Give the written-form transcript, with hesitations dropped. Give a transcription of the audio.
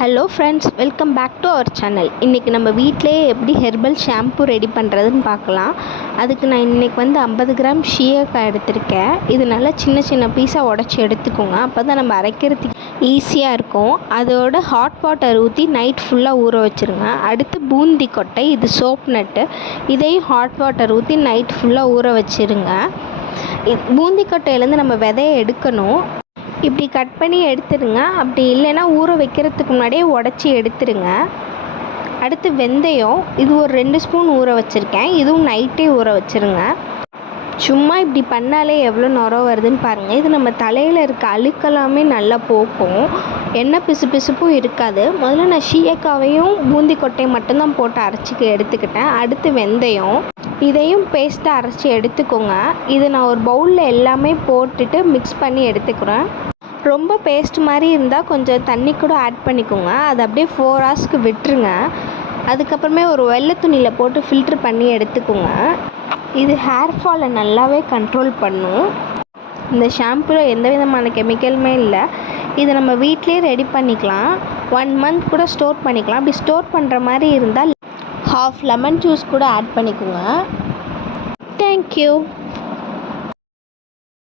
Hello friends, welcome back to our channel. இன்றைக்கி நம்ம வீட்டிலேயே எப்படி ஹெர்பல் ஷாம்பு ரெடி பண்ணுறதுன்னு பார்க்கலாம். அதுக்கு நான் இன்றைக்கி 50 கிராம் சீயக்காய் எடுத்திருக்கேன். இது நல்லா சின்ன சின்ன பீஸாக உடச்சி எடுத்துக்கோங்க. அப்போ தான் நம்ம அரைக்கிறதுக்கு ஈஸியாக இருக்கும். அதோட ஹாட் வாட்டர் ஊற்றி நைட் ஃபுல்லாக ஊற வச்சுருங்க. அடுத்து பூந்தி கொட்டை, இது சோப் நட்டு, இதையும் ஹாட் வாட்டர் ஊற்றி நைட் ஃபுல்லாக ஊற வச்சுருங்க. பூந்தி கொட்டையிலேருந்து நம்ம விதையை எடுக்கணும். இப்படி கட் பண்ணி எடுத்துடுங்க. அப்படி இல்லைன்னா ஊற வைக்கிறதுக்கு முன்னாடியே உடச்சி எடுத்துடுங்க. அடுத்து வெந்தயம், இது ஒரு 2 ஸ்பூன் ஊற வச்சுருக்கேன். இதுவும் நைட்டே ஊற வச்சுருங்க. சும்மா இப்படி பண்ணாலே எவ்வளோ நுர வருதுன்னு பாருங்கள். இது நம்ம தலையில் இருக்க அழுக்கெல்லாமே நல்லா போக்கும். எண்ணெய் பிசுப்பும் இருக்காது. முதல்ல நான் சீயக்காவையும் பூந்தி கொட்டையும் மட்டும்தான் போட்டு அரைச்சி எடுத்துக்கிட்டேன். அடுத்து வெந்தயம், இதையும் பேஸ்ட்டாக அரைச்சி எடுத்துக்கோங்க. இது நான் ஒரு பவுலில் எல்லாமே போட்டுட்டு மிக்ஸ் பண்ணி எடுத்துக்கிறேன். ரொம்ப பேஸ்ட் மாதிரி இருந்தால் கொஞ்சம் தண்ணி கூட ஆட் பண்ணிக்கோங்க. அது அப்படியே 4 ஹவர்ஸ்க்கு விட்டுருங்க. அதுக்கப்புறமே ஒரு வெள்ளை துணியில் போட்டு ஃபில்ட்ரு பண்ணி எடுத்துக்கோங்க. இது ஹேர் ஃபாலை நல்லாவே கண்ட்ரோல் பண்ணும். இந்த ஷாம்புவில் எந்த விதமான கெமிக்கலுமே இல்லை. இதை நம்ம வீட்டிலே ரெடி பண்ணிக்கலாம். 1 மந்த் கூட ஸ்டோர் பண்ணிக்கலாம். அப்படி ஸ்டோர் பண்ணுற மாதிரி இருந்தால் ½ லெமன் ஜூஸ் கூட ஆட் பண்ணிக்கோங்க. தேங்க்யூ.